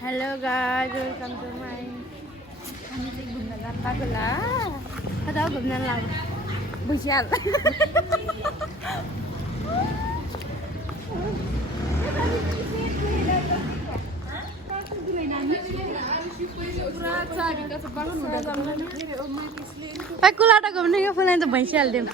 hello guys welcome to my हामी चाहिँ घुम्न जानु लाग्यो ला कता घुम्न लाग्यो भुइँचाल कुलाटा घुम्ने यो फुलाइन त भैँसिहाल्थ्यौँ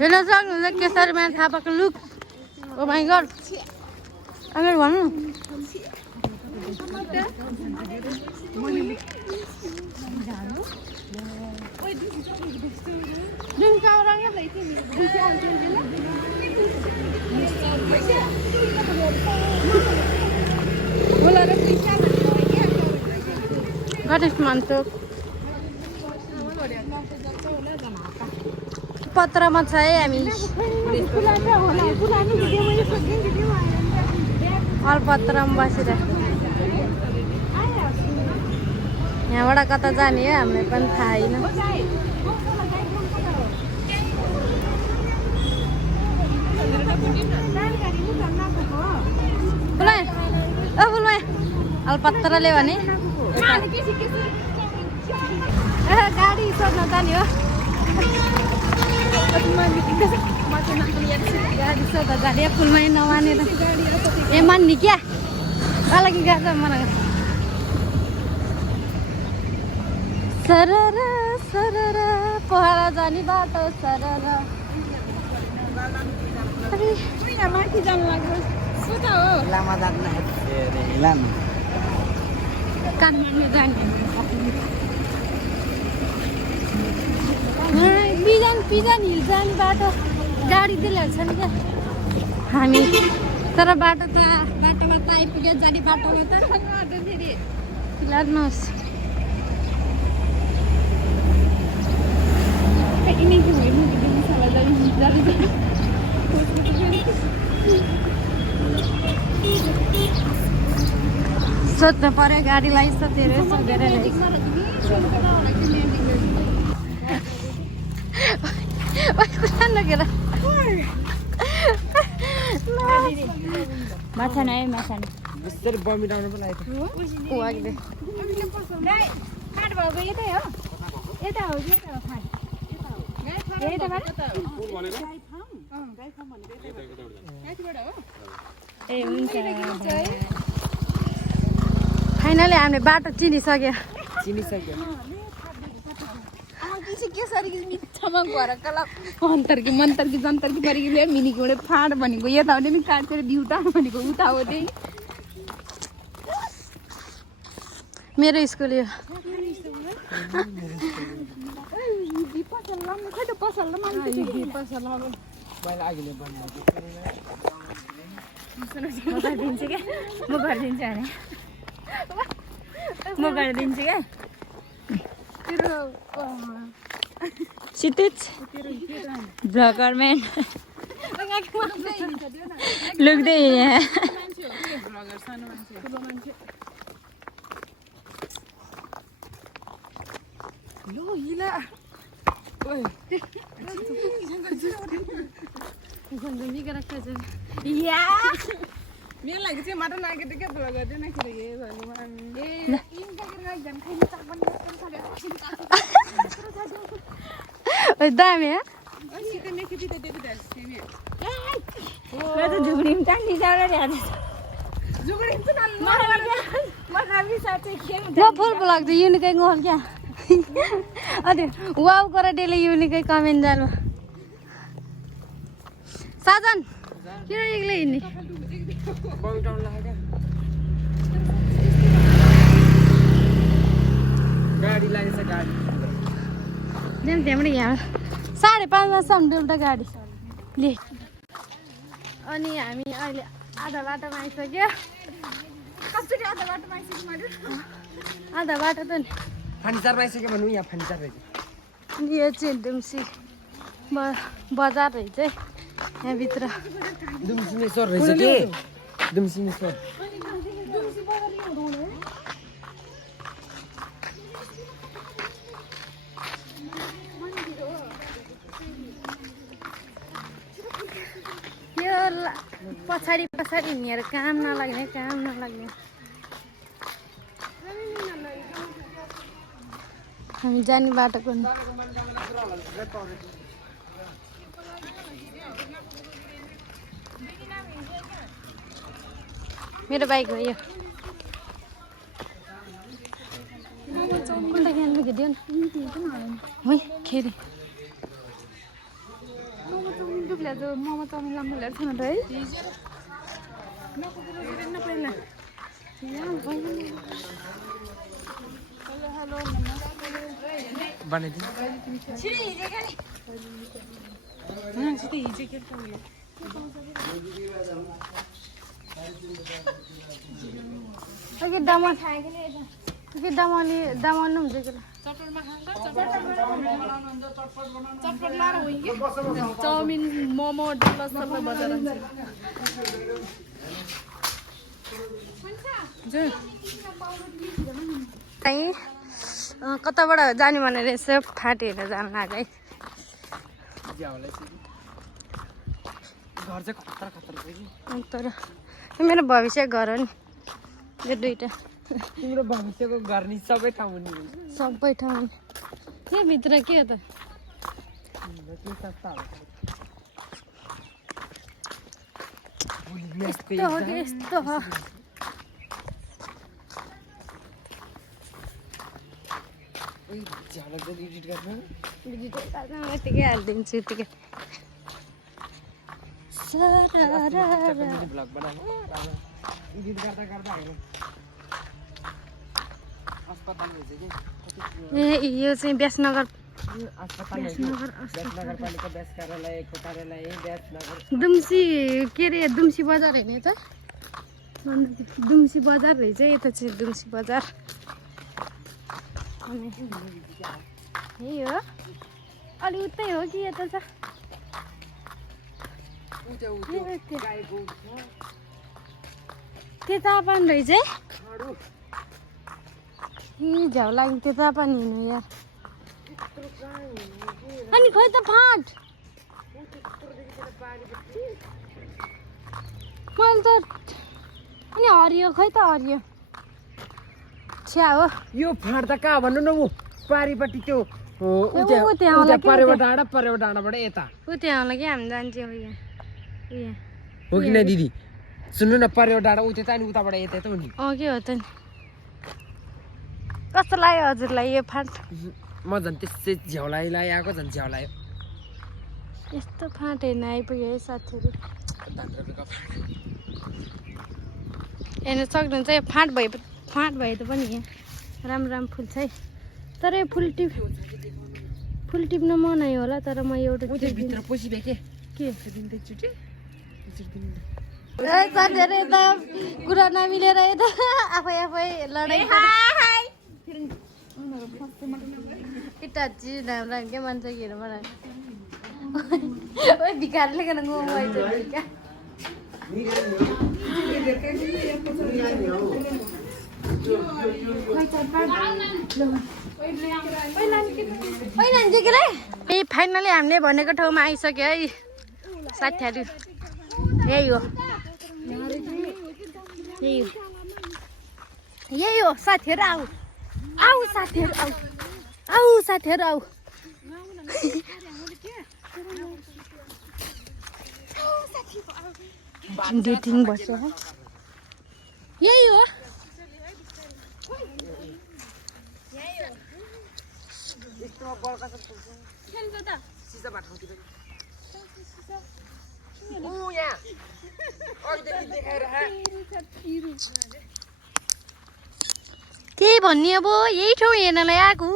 हेलो सक्नुहुन्छ केसरीमा थापाको लुक ओ माई गड अगाडि भन्नु गणेश मान्छोक पत्रमा छ है हामी पत्रमा बसेर यहाँबाट कता जाने हो हामीलाई पनि थाहा छैन अलपत्रले भने गाडी सोध्न जाने हो गाडी सोध्न जाने फुलमै नमानेर ए मान्ने क्या अलग गाडी मलाई सरर सरर पहरा जाने बाटो सरर माथि जानु लाग्यो सोचा हो लामा जानु काठमाडौँ जाने पिजन हिल जाने बाटो गाडी चाहिँ ल्याउँछ नि क्या हामी तर बाटोमा त आइपुग्यो जाने बाटोमा त फेरि लानुहोस् सोध्नु पर्यो गाडीलाई सोधेर सोधेर माछा नै माछा बमिटाउनु पनि फाइनली हामीले बाटो चिनिसक्यो केसरी मिठामा गएर कला अन्तर्की मन्तर्की जन्तर्की परिले मिनीको एउटा फाँड भनेको यता हो नि काटेर बिउटा भनेको उता हो त्यही मेरो स्कुल यो म गरिदिन्छु क्या क्षितिज ब्लगर म्यान लुक्दै यहाँ मेरो लागि चाहिँ मात्र नाकेको क्या ब्लगर चाहिँ नाखेर दामी फुल लाग्छ युनिकै गल क्या अरे वाउ कर डेली युनिकै कमेन्ट जानु साजन किन एक्लै हिँड्ने गाडी लागेछ गाडी त्यहाँबाट यहाँ 5:30 सम्म एउटा गाडी ले अनि हामी अहिले आधा बाटोमा आइसक्यो कसरी आधा बाटोमा आइसक्यो मैले आधा बाटो त नि फर्निचरमा आइसक्यो भन्नु यहाँ फर्निचर रहेछ यो चाहिँ दुम्सी बजार रहेछ है यहाँभित्र दुम्सिनेश्वर रहेछ के दुम्सिनेश्वर यो पछाडि पछाडि हिँडेर काम नलाग्ने हामी जाने बाटोको मेरो बाइक हो यो खेरी मोमो चाउमिन राम्रो ल्याएको छैन त है दामन हुन्छ कि चाउमिन मोमो डल्ला सबै बजार कताबाट जाने भनेर यसो फाटी हेरेर जानु लाग्यो है तर मेरो भविष्य घर हो नि यो दुईटा तिम्रो भविष्यको घर नि सबै ठाउँ नि त्यहाँभित्र के हो त यस्तो हो कि यस्तो हो यतिकै हालिदिन्छु यतिकै ए यो चाहिँ व्यासनगर दुम्सी के अरे दुम्सी बजार होइन त दुम्सी बजार रहेछ यता चाहिँ दुम्सी बजार यही हो अलि उतै हो कि यता छ त्यो तापान रहेछ झ्याउ लाग्यो त्यो तापान हिँड्नु यार अनि खोइ त फाँट मैले त अनि हरियो खोइ त हरियो छ्या हो यो फाँट त कहाँ भन्नु न ऊ पारिपट्टि त्यो डाँडाबाट यता ऊ त्यहाँ होला कि हामी जान्छौँ हो कि न दिदी सुन्नु न परेवा डाँडा उ त्यता नि उताबाट यता त हो नि के हो त नि कस्तो लाग्यो हजुरलाई यो फाँट म झन् त्यसै झ्याउलाई आएको झन् झ्याउलायो यस्तो फाँट हेर्न आइपुग्यो है साथीहरू हेर्न सक्नुहुन्छ यो फाँट भए पनि यहाँ राम्रो फुल छ है तर यो फुल टिप्न मन आयो होला तर म एउटा भित्र पसिबे के साथीहरू यता कुरा नमिलेर यता आफै लडाइँ केटा चिज राम्रो के मान्छ के मलाई भिखारले गर्न गइन्छ फाइनली हामीले भनेको ठाउँमा आइसक्यो है साथीहरू यही हो साथीहरू आऊ साथीहरू आऊ डेटिङ बस्छ यही हो के भन्ने अब यही ठाउँ हेर्नलाई आएको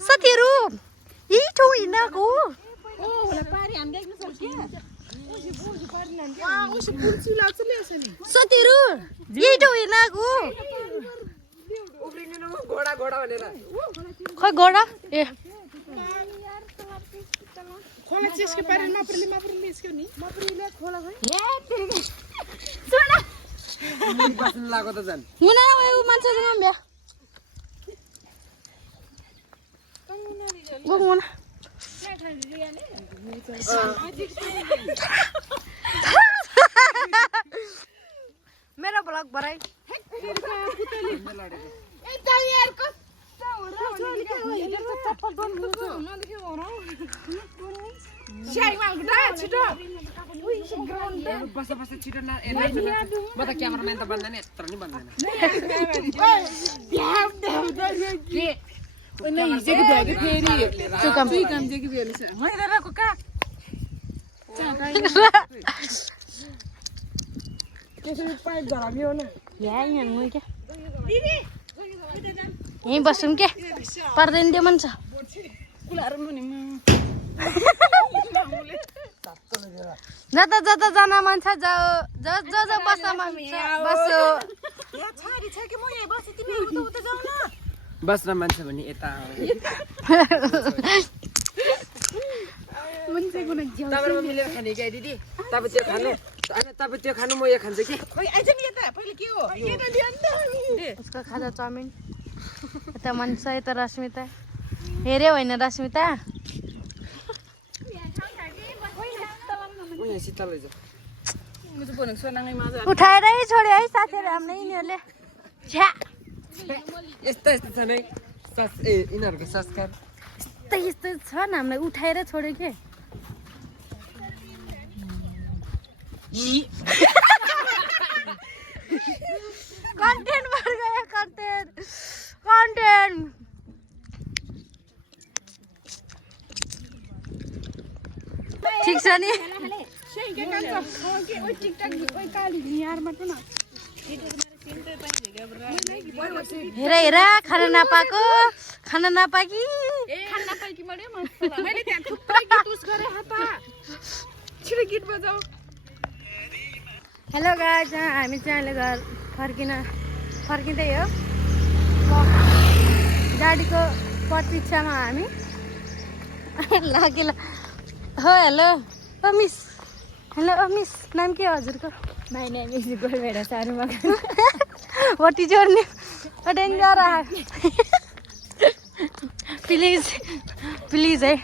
साथीहरू यही ठाउँ हेर्न आएको साथीहरू यही ठाउँ हेर्न आएको खै घोडा ए खोला चिस्के पारे मापुरले इस्क्यो नि मुनि बस्न लाग्यो त झन् हुन ऊ मान्छेसँग बिहा हुन मेरो ब्लग भराइ बस छिटो म त क्यामेराम्यान त बन्दैन यत्रो नि बन्दैन यहीँ बसौँ के पर्दैन त्यो मन छ जता जता जान मन छ जाऊ ज बस्न मन छ बस्यो बस्न मान्छ भने यता तपाईँ मिलेर खाने क्या दिदी तपाईँ त्यो खानु तपाईँ त्यो खानु म यो खान्छु कि उसको खाजा चाउमिन यता मनिषा यता रश्मिता हेऱ्यो होइन रश्मिता शीतल उठाएरै छोड्यो है साथीहरू हाम्रो यिनीहरूले छ्या यस्तो छ नै यिनीहरूको संस्कार यस्तै छ नि हामीलाई उठाएर छोड्यो के कन्टेन्ट भर गयो कन्टेन्ट ठिक छ नि हेर हेर खाना नपाएको खाना नपाकी हेलो गाइज हामी चाहिँ अहिले घर फर्किँदै हो गाडीको प्रतीक्षामा हामी लागेला हो हेलो ओ मिस हेलो ओ मिस नाम के हो हजुरको माई नेम इज गोलभेडा सारुमा what is your name danger please है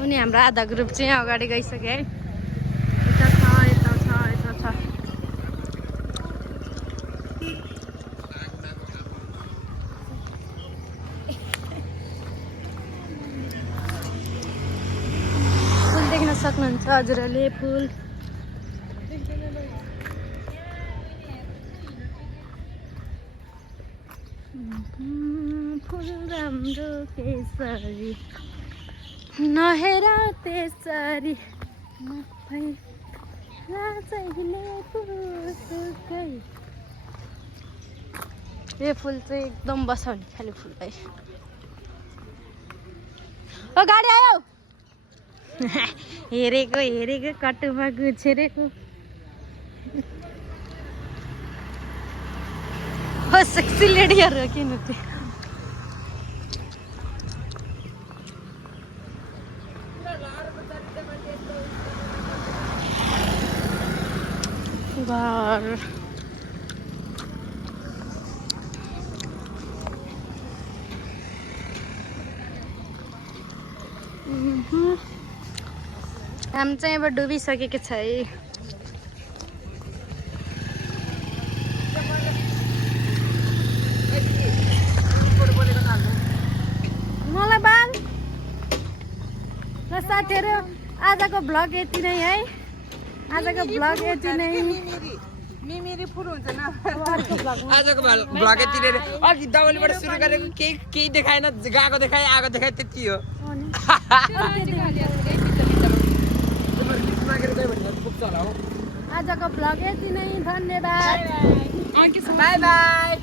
उनी हाम्रो आधा ग्रुप चाहिँ अगाडि गइसक्यो है यता छ फुल देख्न सक्नुहुन्छ हजुरहरूले फुल फुल राम्रो केसरी नहेर त्यसरी यो फुल चाहिँ एकदम बसाउने खालि फुल है ओ गाडी आयो हेरेको कटुमा गुछेरेको हो सेक्सी लेडीहरू हो किन त्यो घर हामी चाहिँ अब डुबिसकेको छ है मलाई बाल र साथीहरू आजको भ्लग यति नै है आजको भ्लग यति नै आजको भ्लग यति नै अघि दौलीबाट सुरु गरेको केही देखाएन गएको देखाए आएको देखाए त्यति हो आजको भ्लग यति नै धन्यवाद बाई बाई